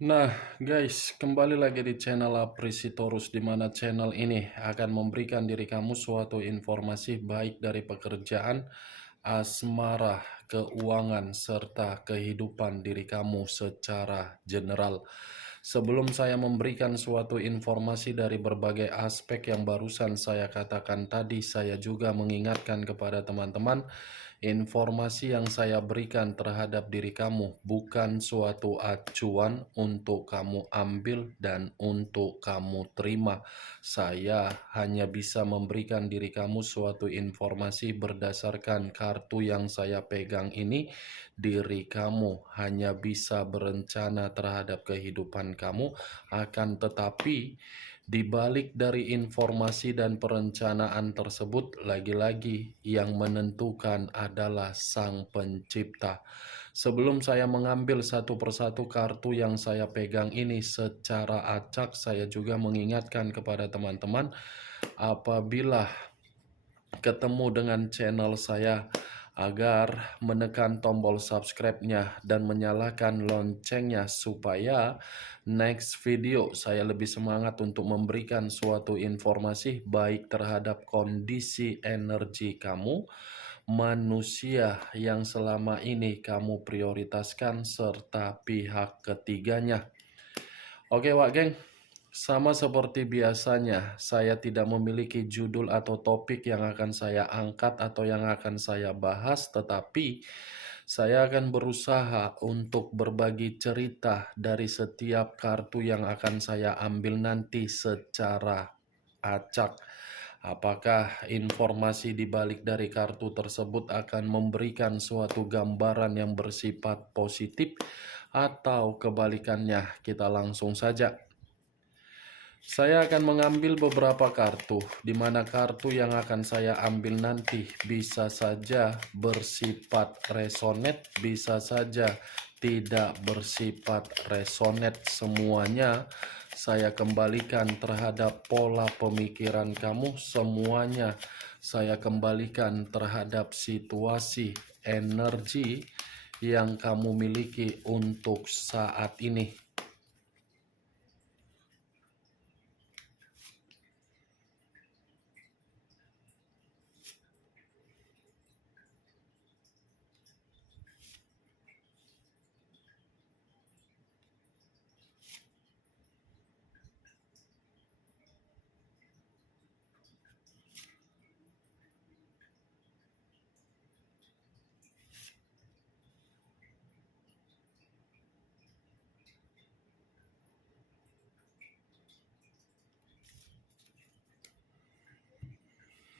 Nah, guys, kembali lagi di channel Aprisitorus, di mana channel ini akan memberikan diri kamu suatu informasi baik dari pekerjaan, asmara, keuangan, serta kehidupan diri kamu secara general. Sebelum saya memberikan suatu informasi dari berbagai aspek yang barusan saya katakan tadi, saya juga mengingatkan kepada teman-teman, informasi yang saya berikan terhadap diri kamu bukan suatu acuan untuk kamu ambil dan untuk kamu terima. Saya hanya bisa memberikan diri kamu suatu informasi berdasarkan kartu yang saya pegang ini. Diri kamu hanya bisa berencana terhadap kehidupan kamu, akan tetapi di balik dari informasi dan perencanaan tersebut, lagi-lagi yang menentukan adalah Sang Pencipta. Sebelum saya mengambil satu persatu kartu yang saya pegang ini secara acak, saya juga mengingatkan kepada teman-teman, apabila ketemu dengan channel saya, agar menekan tombol subscribe-nya dan menyalakan loncengnya supaya next video saya lebih semangat untuk memberikan suatu informasi baik terhadap kondisi energi kamu, manusia yang selama ini kamu prioritaskan, serta pihak ketiganya. Oke Wak Geng, sama seperti biasanya, saya tidak memiliki judul atau topik yang akan saya angkat atau yang akan saya bahas, tetapi saya akan berusaha untuk berbagi cerita dari setiap kartu yang akan saya ambil nanti secara acak. Apakah informasi di balik dari kartu tersebut akan memberikan suatu gambaran yang bersifat positif atau kebalikannya? Kita langsung saja. Saya akan mengambil beberapa kartu, di mana kartu yang akan saya ambil nanti bisa saja bersifat resonate, bisa saja tidak bersifat resonate. Semuanya saya kembalikan terhadap pola pemikiran kamu, semuanya saya kembalikan terhadap situasi energi yang kamu miliki untuk saat ini.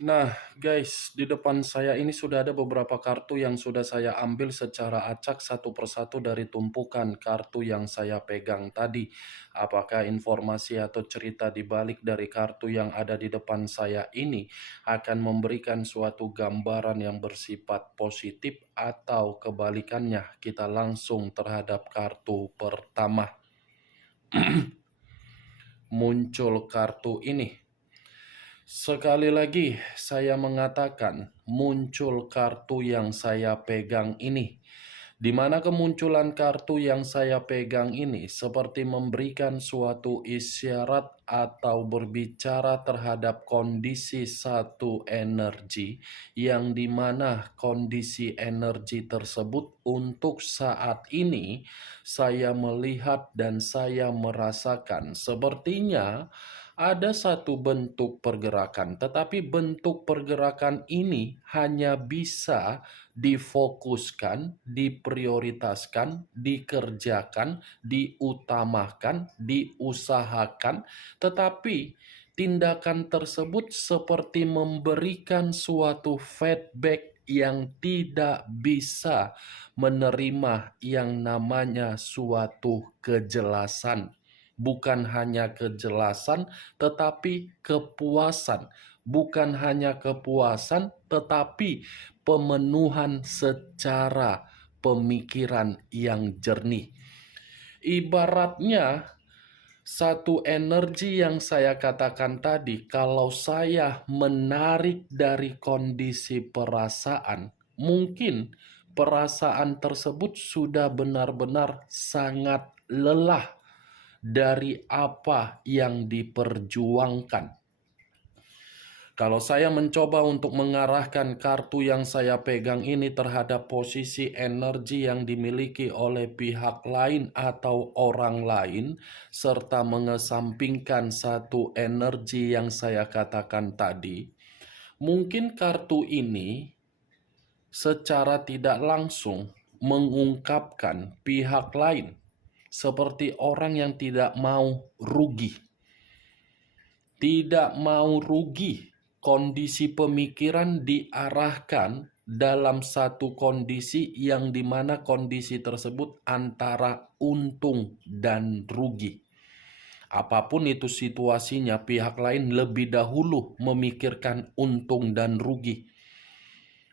Nah, guys, di depan saya ini sudah ada beberapa kartu yang sudah saya ambil secara acak satu persatu dari tumpukan kartu yang saya pegang tadi. Apakah informasi atau cerita di balik dari kartu yang ada di depan saya ini akan memberikan suatu gambaran yang bersifat positif atau kebalikannya? Kita langsung terhadap kartu pertama. Muncul kartu ini. Sekali lagi saya mengatakan, muncul kartu yang saya pegang ini. Di mana kemunculan kartu yang saya pegang ini seperti memberikan suatu isyarat atau berbicara terhadap kondisi satu energi, yang dimana kondisi energi tersebut untuk saat ini saya melihat dan saya merasakan sepertinya ada satu bentuk pergerakan, tetapi bentuk pergerakan ini hanya bisa difokuskan, diprioritaskan, dikerjakan, diutamakan, diusahakan, tetapi tindakan tersebut seperti memberikan suatu feedback yang tidak bisa menerima yang namanya suatu kejelasan. Bukan hanya kejelasan, tetapi kepuasan. Bukan hanya kepuasan, tetapi pemenuhan secara pemikiran yang jernih. Ibaratnya, satu energi yang saya katakan tadi, kalau saya menarik dari kondisi perasaan, mungkin perasaan tersebut sudah benar-benar sangat lelah, dari apa yang diperjuangkan. Kalau saya mencoba untuk mengarahkan kartu yang saya pegang ini terhadap posisi energi yang dimiliki oleh pihak lain atau orang lain, serta mengesampingkan satu energi yang saya katakan tadi, mungkin kartu ini secara tidak langsung mengungkapkan pihak lain seperti orang yang tidak mau rugi. Tidak mau rugi. Kondisi pemikiran diarahkan dalam satu kondisi yang dimana kondisi tersebut antara untung dan rugi. Apapun itu situasinya, pihak lain lebih dahulu memikirkan untung dan rugi.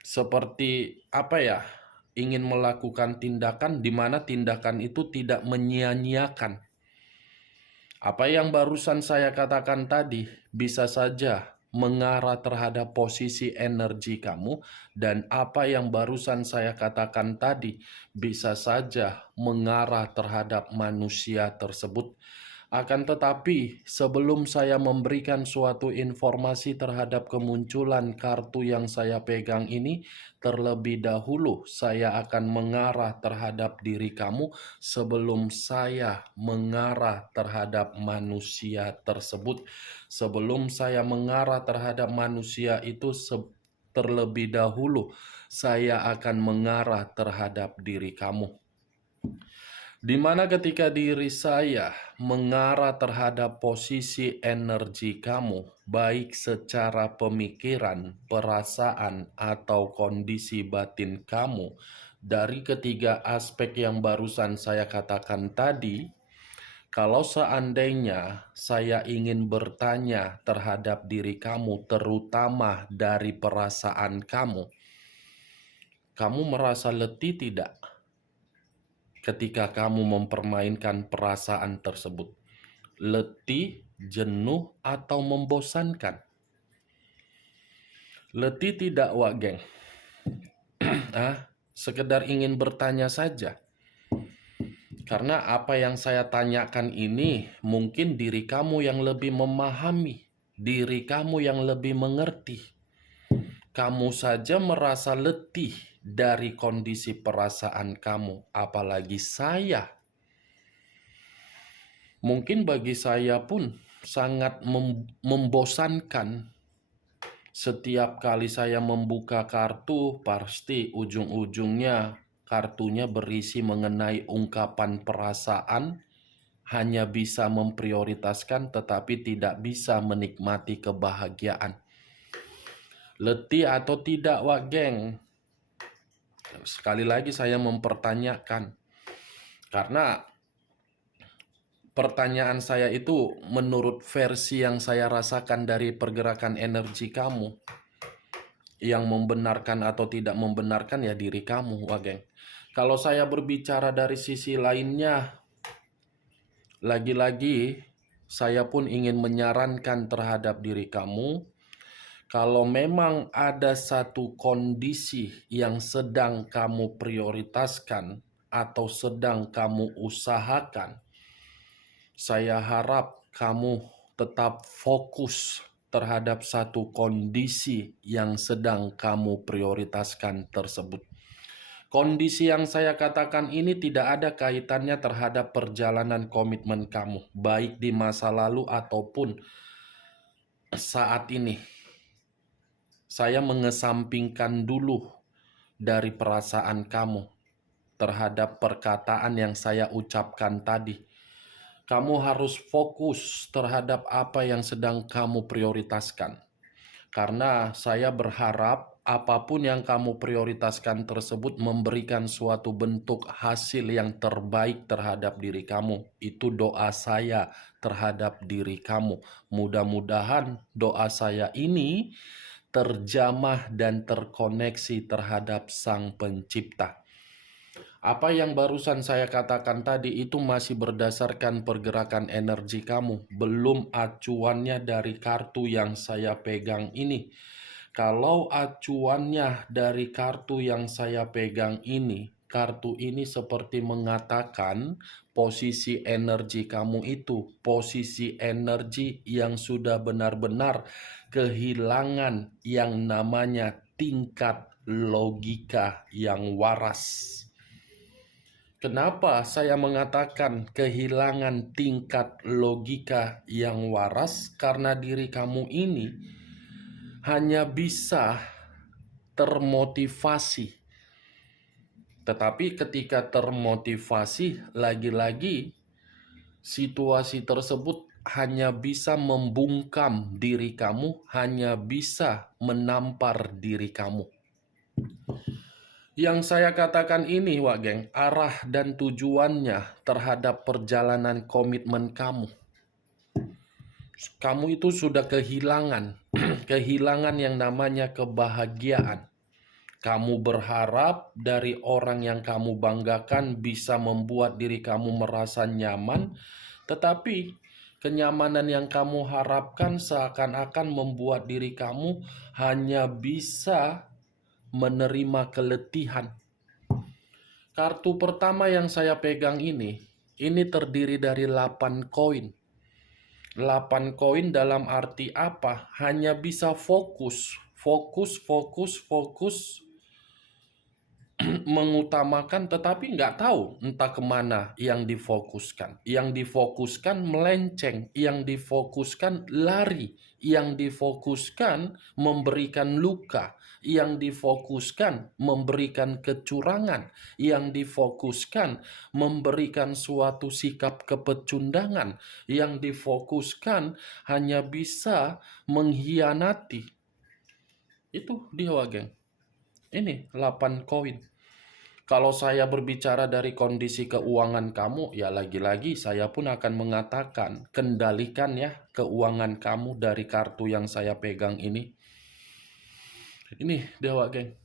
Seperti ingin melakukan tindakan di mana tindakan itu tidak menyia-nyiakan. Apa yang barusan saya katakan tadi bisa saja mengarah terhadap posisi energi kamu, dan apa yang barusan saya katakan tadi bisa saja mengarah terhadap manusia tersebut. Akan tetapi, sebelum saya memberikan suatu informasi terhadap kemunculan kartu yang saya pegang ini, terlebih dahulu saya akan mengarah terhadap diri kamu sebelum saya mengarah terhadap manusia tersebut. Sebelum saya mengarah terhadap manusia itu, terlebih dahulu saya akan mengarah terhadap diri kamu. Di mana ketika diri saya mengarah terhadap posisi energi kamu, baik secara pemikiran, perasaan, atau kondisi batin kamu, dari ketiga aspek yang barusan saya katakan tadi, kalau seandainya saya ingin bertanya terhadap diri kamu, terutama dari perasaan kamu merasa letih tidak ketika kamu mempermainkan perasaan tersebut? Letih, jenuh, atau membosankan? Letih tidak, Wak Geng? Sekedar ingin bertanya saja. Karena apa yang saya tanyakan ini mungkin diri kamu yang lebih memahami, diri kamu yang lebih mengerti. Kamu saja merasa letih dari kondisi perasaan kamu, apalagi saya. Mungkin bagi saya pun sangat membosankan. Setiap kali saya membuka kartu, pasti ujung-ujungnya kartunya berisi mengenai ungkapan perasaan, hanya bisa memprioritaskan tetapi tidak bisa menikmati kebahagiaan. Letih atau tidak, Wak Geng? Sekali lagi saya mempertanyakan. Karena pertanyaan saya itu menurut versi yang saya rasakan dari pergerakan energi kamu. Yang membenarkan atau tidak membenarkan ya diri kamu, Wak Geng. Kalau saya berbicara dari sisi lainnya, lagi-lagi saya pun ingin menyarankan terhadap diri kamu, kalau memang ada satu kondisi yang sedang kamu prioritaskan atau sedang kamu usahakan, saya harap kamu tetap fokus terhadap satu kondisi yang sedang kamu prioritaskan tersebut. Kondisi yang saya katakan ini tidak ada kaitannya terhadap perjalanan komitmen kamu, baik di masa lalu ataupun saat ini. Saya mengesampingkan dulu dari perasaan kamu terhadap perkataan yang saya ucapkan tadi. Kamu harus fokus terhadap apa yang sedang kamu prioritaskan. Karena saya berharap apapun yang kamu prioritaskan tersebut memberikan suatu bentuk hasil yang terbaik terhadap diri kamu. Itu doa saya terhadap diri kamu. Mudah-mudahan doa saya ini terjamah dan terkoneksi terhadap Sang Pencipta. Apa yang barusan saya katakan tadi itu masih berdasarkan pergerakan energi kamu, belum acuannya dari kartu yang saya pegang ini. Kalau acuannya dari kartu yang saya pegang ini, kartu ini seperti mengatakan posisi energi kamu itu, posisi energi yang sudah benar-benar kehilangan yang namanya tingkat logika yang waras. Kenapa saya mengatakan kehilangan tingkat logika yang waras? Karena diri kamu ini hanya bisa termotivasi. Tetapi ketika termotivasi, lagi-lagi situasi tersebut hanya bisa membungkam diri kamu, hanya bisa menampar diri kamu. Yang saya katakan ini, Wak Geng, arah dan tujuannya terhadap perjalanan komitmen kamu. Kamu itu sudah kehilangan, kehilangan yang namanya kebahagiaan. Kamu berharap dari orang yang kamu banggakan bisa membuat diri kamu merasa nyaman, tetapi kenyamanan yang kamu harapkan seakan-akan membuat diri kamu hanya bisa menerima keletihan. Kartu pertama yang saya pegang ini terdiri dari 8 koin. 8 koin dalam arti apa? Hanya bisa fokus, mengutamakan, tetapi nggak tahu entah kemana yang difokuskan. Yang difokuskan melenceng, yang difokuskan lari, yang difokuskan memberikan luka, yang difokuskan memberikan kecurangan, yang difokuskan memberikan suatu sikap kepecundangan, yang difokuskan hanya bisa mengkhianati. Itu dia, Wageng. Ini 8 koin. Kalau saya berbicara dari kondisi keuangan kamu, ya lagi-lagi saya pun akan mengatakan, kendalikan ya keuangan kamu dari kartu yang saya pegang ini. Ini Dewa Geng.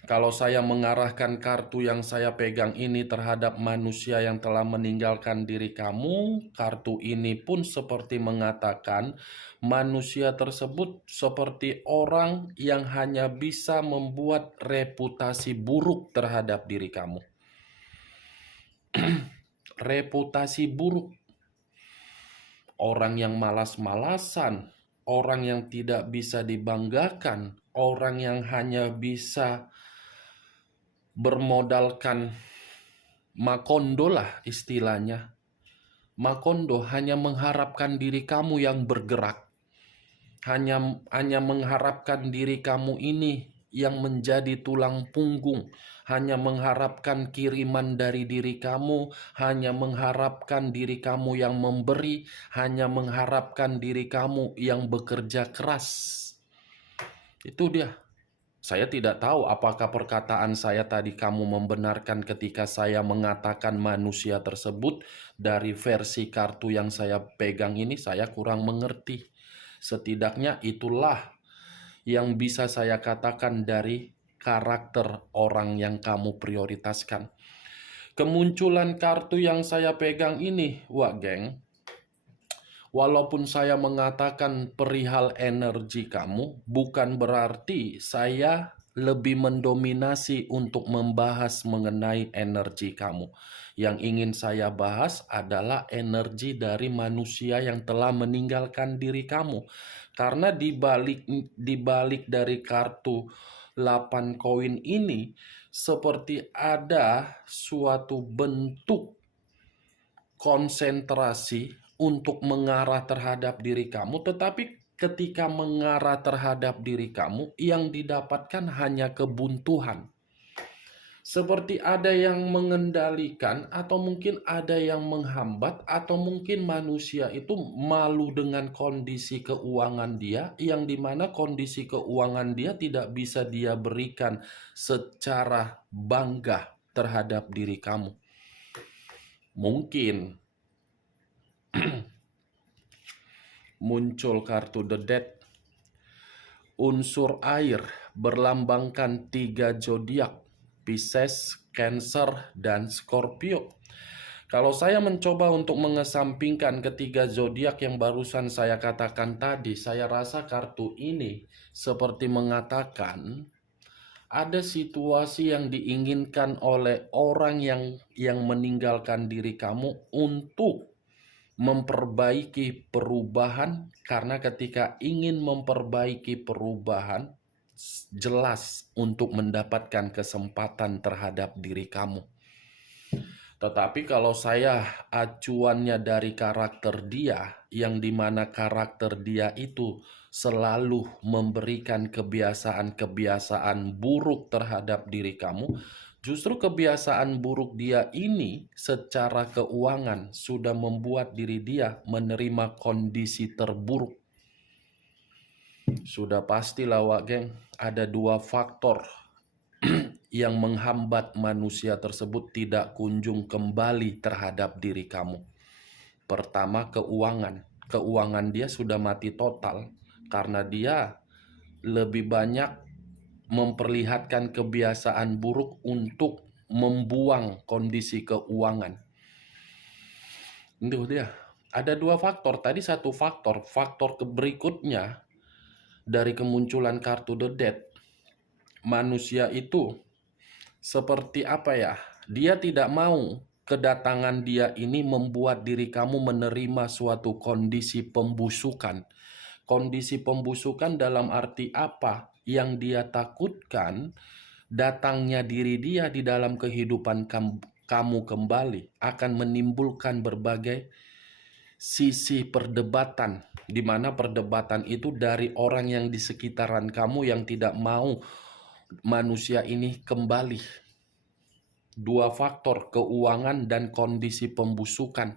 Kalau saya mengarahkan kartu yang saya pegang ini terhadap manusia yang telah meninggalkan diri kamu, kartu ini pun seperti mengatakan manusia tersebut seperti orang yang hanya bisa membuat reputasi buruk terhadap diri kamu. Reputasi buruk. Orang yang malas-malasan, orang yang tidak bisa dibanggakan, orang yang hanya bisa bermodalkan makondo lah istilahnya. Makondo hanya mengharapkan diri kamu yang bergerak. Hanya mengharapkan diri kamu ini yang menjadi tulang punggung. Hanya mengharapkan kiriman dari diri kamu. Hanya mengharapkan diri kamu yang memberi. Hanya mengharapkan diri kamu yang bekerja keras. Itu dia. Saya tidak tahu apakah perkataan saya tadi kamu membenarkan ketika saya mengatakan manusia tersebut dari versi kartu yang saya pegang ini, saya kurang mengerti. Setidaknya itulah yang bisa saya katakan dari karakter orang yang kamu prioritaskan. Kemunculan kartu yang saya pegang ini, Wak Geng, walaupun saya mengatakan perihal energi kamu, bukan berarti saya lebih mendominasi untuk membahas mengenai energi kamu. Yang ingin saya bahas adalah energi dari manusia yang telah meninggalkan diri kamu. Karena di balik dari kartu 8 koin ini, seperti ada suatu bentuk konsentrasi untuk mengarah terhadap diri kamu, tetapi ketika mengarah terhadap diri kamu, yang didapatkan hanya kebuntuan. Seperti ada yang mengendalikan, atau mungkin ada yang menghambat, atau mungkin manusia itu malu dengan kondisi keuangan dia, yang dimana kondisi keuangan dia tidak bisa dia berikan secara bangga terhadap diri kamu. Mungkin muncul kartu The Death. Unsur air berlambangkan 3 zodiak, Pisces, Cancer, dan Scorpio. Kalau saya mencoba untuk mengesampingkan ketiga zodiak yang barusan saya katakan tadi, saya rasa kartu ini seperti mengatakan Ada situasi yang diinginkan oleh orang yang meninggalkan diri kamu untuk memperbaiki perubahan, karena ketika ingin memperbaiki perubahan, jelas untuk mendapatkan kesempatan terhadap diri kamu. Tetapi kalau saya acuannya dari karakter dia, yang dimana karakter dia itu selalu memberikan kebiasaan-kebiasaan buruk terhadap diri kamu, justru kebiasaan buruk dia ini secara keuangan sudah membuat diri dia menerima kondisi terburuk. Sudah pastilah Wak Geng, ada dua faktor yang menghambat manusia tersebut tidak kunjung kembali terhadap diri kamu. Pertama, keuangan. Keuangan dia sudah mati total karena dia lebih banyak memperlihatkan kebiasaan buruk untuk membuang kondisi keuangan. Itu dia. Ada dua faktor. Tadi satu faktor. Faktor berikutnya dari kemunculan kartu The Death. Manusia itu seperti apa ya? Dia tidak mau kedatangan dia ini membuat diri kamu menerima suatu kondisi pembusukan. Kondisi pembusukan dalam arti apa? Yang dia takutkan datangnya diri dia di dalam kehidupan kamu kembali akan menimbulkan berbagai sisi perdebatan, di mana perdebatan itu dari orang yang di sekitaran kamu yang tidak mau manusia ini kembali. Dua faktor, keuangan dan kondisi pembusukan.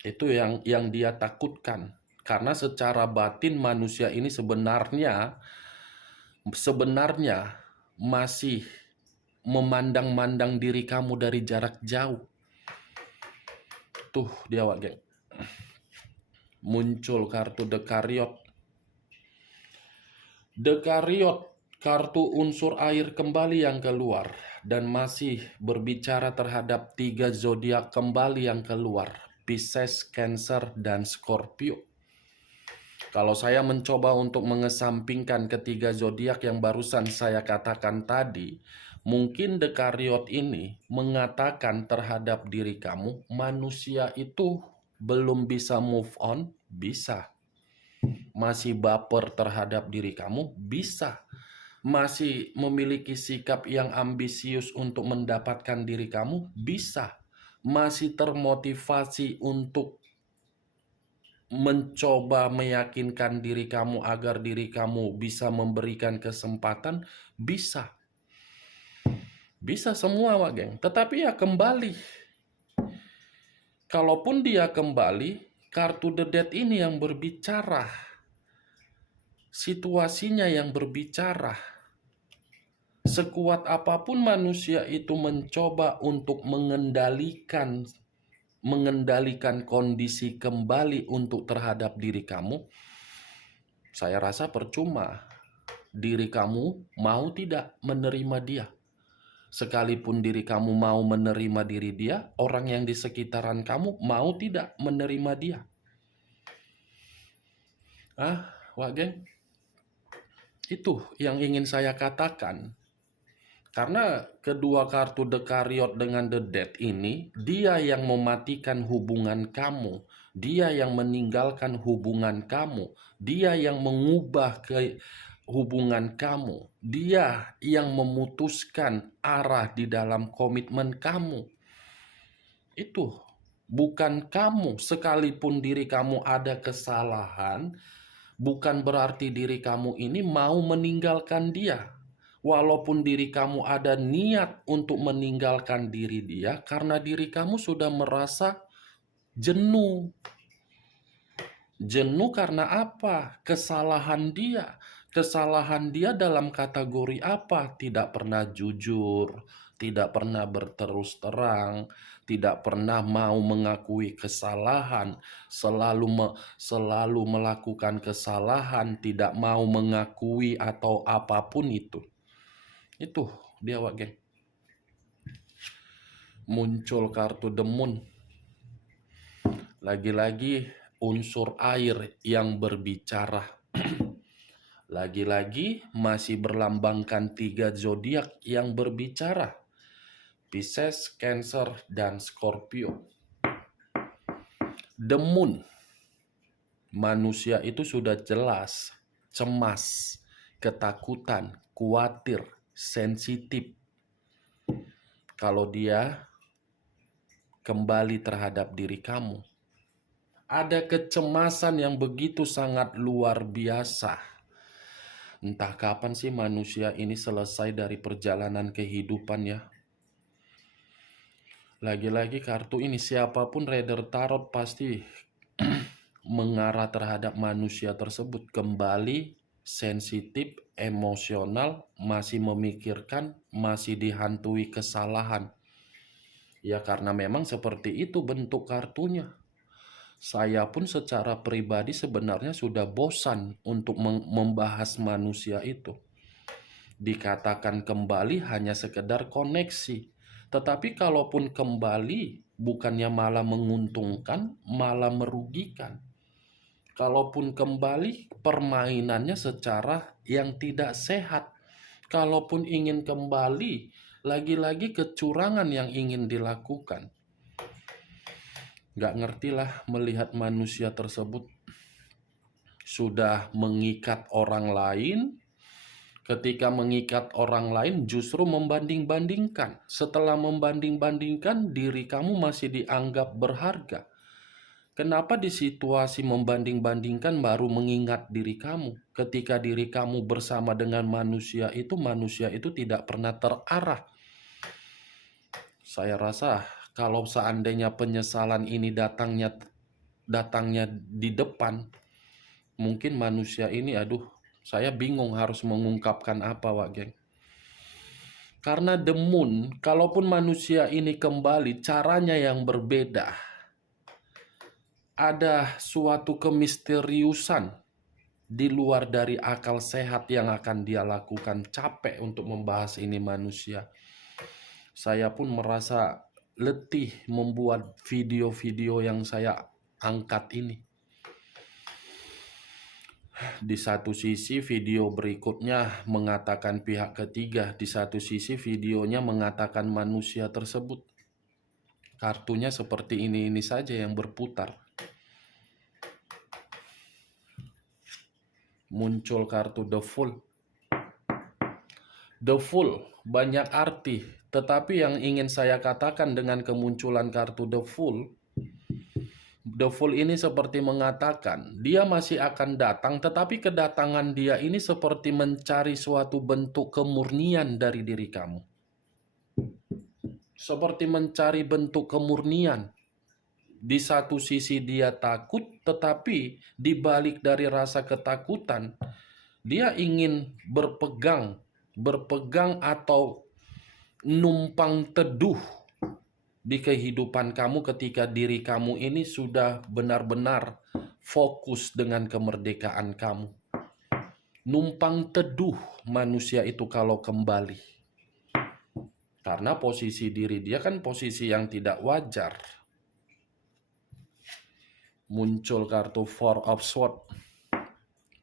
Itu yang dia takutkan. Karena secara batin manusia ini sebenarnya masih memandang-mandang diri kamu dari jarak jauh. Tuh dia Wak Geng. Muncul kartu The Chariot. The Chariot, kartu unsur air kembali yang keluar dan masih berbicara terhadap 3 zodiak kembali yang keluar, Pisces, Cancer, dan Scorpio. Kalau saya mencoba untuk mengesampingkan ketiga zodiak yang barusan saya katakan tadi, mungkin The Chariot ini mengatakan terhadap diri kamu, manusia itu belum bisa move on, bisa. Masih baper terhadap diri kamu, bisa. Masih memiliki sikap yang ambisius untuk mendapatkan diri kamu, bisa. Masih termotivasi untuk mencoba meyakinkan diri kamu agar diri kamu bisa memberikan kesempatan, bisa. Bisa semua Wak Geng. Tetapi ya kembali. Kalaupun dia kembali, kartu The Death ini yang berbicara. Situasinya yang berbicara. Sekuat apapun manusia itu mencoba untuk mengendalikan kondisi kembali untuk terhadap diri kamu, saya rasa percuma. Diri kamu mau tidak menerima dia. Sekalipun diri kamu mau menerima diri dia, orang yang di sekitaran kamu mau tidak menerima dia. Wak Geng, itu yang ingin saya katakan. Karena kedua kartu The Chariot dengan The Death ini, dia yang mematikan hubungan kamu, dia yang meninggalkan hubungan kamu, dia yang mengubah hubungan kamu, dia yang memutuskan arah di dalam komitmen kamu. Itu bukan kamu, sekalipun diri kamu ada kesalahan, bukan berarti diri kamu ini mau meninggalkan dia. Walaupun diri kamu ada niat untuk meninggalkan diri dia, karena diri kamu sudah merasa jenuh. Jenuh karena apa? Kesalahan dia. Kesalahan dia dalam kategori apa? Tidak pernah jujur, tidak pernah berterus terang, tidak pernah mau mengakui kesalahan, selalu melakukan kesalahan, tidak mau mengakui atau apapun itu. Itu dia Wak Geng. Muncul kartu The Moon. Lagi-lagi unsur air yang berbicara. Lagi-lagi masih berlambangkan 3 zodiak yang berbicara, Pisces, Cancer, dan Scorpio. The Moon, manusia itu sudah jelas cemas, ketakutan, khawatir, sensitif. Kalau dia kembali terhadap diri kamu, ada kecemasan yang begitu sangat luar biasa. Entah kapan sih manusia ini selesai dari perjalanan kehidupannya. Lagi-lagi kartu ini, siapapun reader tarot pasti mengarah terhadap manusia tersebut. Kembali sensitif, emosional, masih memikirkan, masih dihantui kesalahan. Ya karena memang seperti itu bentuk kartunya. Saya pun secara pribadi sebenarnya sudah bosan untuk membahas manusia itu. Dikatakan kembali hanya sekedar koneksi. Tetapi kalaupun kembali, bukannya malah menguntungkan, malah merugikan. Kalaupun kembali, permainannya secara yang tidak sehat. Kalaupun ingin kembali, lagi-lagi kecurangan yang ingin dilakukan. Gak ngertilah melihat manusia tersebut sudah mengikat orang lain. Ketika mengikat orang lain justru membanding-bandingkan. Setelah membanding-bandingkan, diri kamu masih dianggap berharga. Kenapa di situasi membanding-bandingkan baru mengingat diri kamu? Ketika diri kamu bersama dengan manusia itu tidak pernah terarah. Saya rasa kalau seandainya penyesalan ini datangnya di depan, mungkin manusia ini, saya bingung harus mengungkapkan apa, Wak Geng. Karena The Moon, kalaupun manusia ini kembali, caranya yang berbeda. Ada suatu kemisteriusan di luar dari akal sehat yang akan dia lakukan. Capek untuk membahas ini manusia. Saya pun merasa letih membuat video-video yang saya angkat ini. Di satu sisi video berikutnya mengatakan pihak ketiga, di satu sisi videonya mengatakan manusia tersebut. Kartunya seperti ini saja yang berputar. Muncul kartu The Fool. The Fool banyak arti, tetapi yang ingin saya katakan dengan kemunculan kartu The Fool ini seperti mengatakan dia masih akan datang, tetapi kedatangan dia ini seperti mencari suatu bentuk kemurnian dari diri kamu. Seperti mencari bentuk kemurnian. Di satu sisi dia takut, tetapi di balik dari rasa ketakutan, dia ingin berpegang atau numpang teduh di kehidupan kamu ketika diri kamu ini sudah benar-benar fokus dengan kemerdekaan kamu. Numpang teduh manusia itu kalau kembali. Karena posisi diri dia kan posisi yang tidak wajar. Muncul kartu Four of Swords.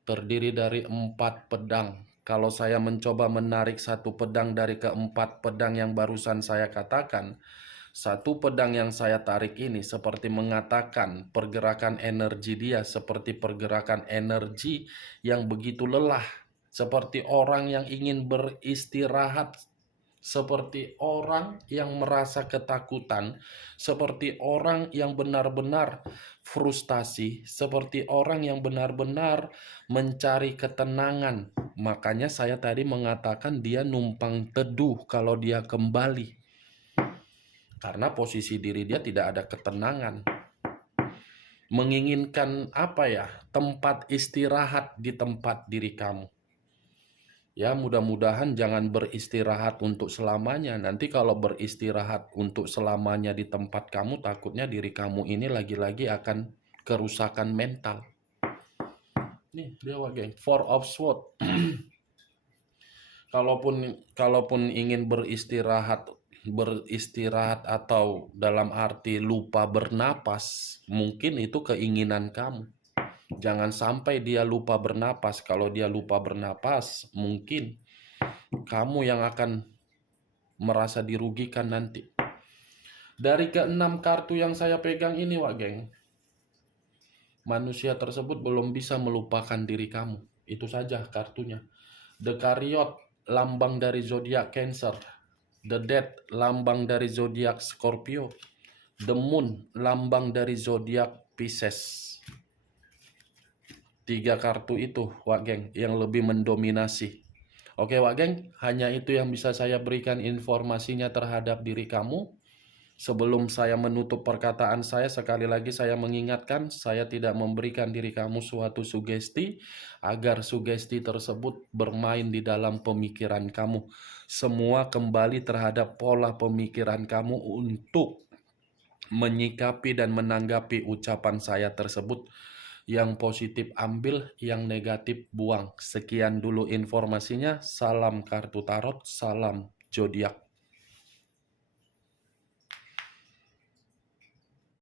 Terdiri dari 4 pedang. Kalau saya mencoba menarik satu pedang dari keempat pedang yang barusan saya katakan, satu pedang yang saya tarik ini seperti mengatakan pergerakan energi dia seperti pergerakan energi yang begitu lelah. Seperti orang yang ingin beristirahat, seperti orang yang merasa ketakutan, seperti orang yang benar-benar frustasi, seperti orang yang benar-benar mencari ketenangan. Makanya saya tadi mengatakan dia numpang teduh kalau dia kembali. Karena posisi diri dia tidak ada ketenangan. Menginginkan tempat istirahat di tempat diri kamu. Ya mudah-mudahan jangan beristirahat untuk selamanya. Nanti kalau beristirahat untuk selamanya di tempat kamu, takutnya diri kamu ini lagi-lagi akan kerusakan mental. Nih dia geng, Four of Swords. Kalaupun ingin beristirahat atau dalam arti lupa bernapas, mungkin itu keinginan kamu. Jangan sampai dia lupa bernapas. Kalau dia lupa bernapas, mungkin kamu yang akan merasa dirugikan nanti. Dari ke-6 kartu yang saya pegang ini, Wak Geng, manusia tersebut belum bisa melupakan diri kamu. Itu saja kartunya. The Chariot, lambang dari zodiak Cancer. The Death, lambang dari zodiak Scorpio. The Moon, lambang dari zodiak Pisces. 3 kartu itu, Wak Geng, yang lebih mendominasi. Oke, Wak Geng, hanya itu yang bisa saya berikan informasinya terhadap diri kamu. Sebelum saya menutup perkataan saya, sekali lagi saya mengingatkan, saya tidak memberikan diri kamu suatu sugesti, agar sugesti tersebut bermain di dalam pemikiran kamu. Semua kembali terhadap pola pemikiran kamu untuk menyikapi dan menanggapi ucapan saya tersebut. Yang positif ambil, yang negatif buang. Sekian dulu informasinya. Salam kartu tarot, salam zodiak.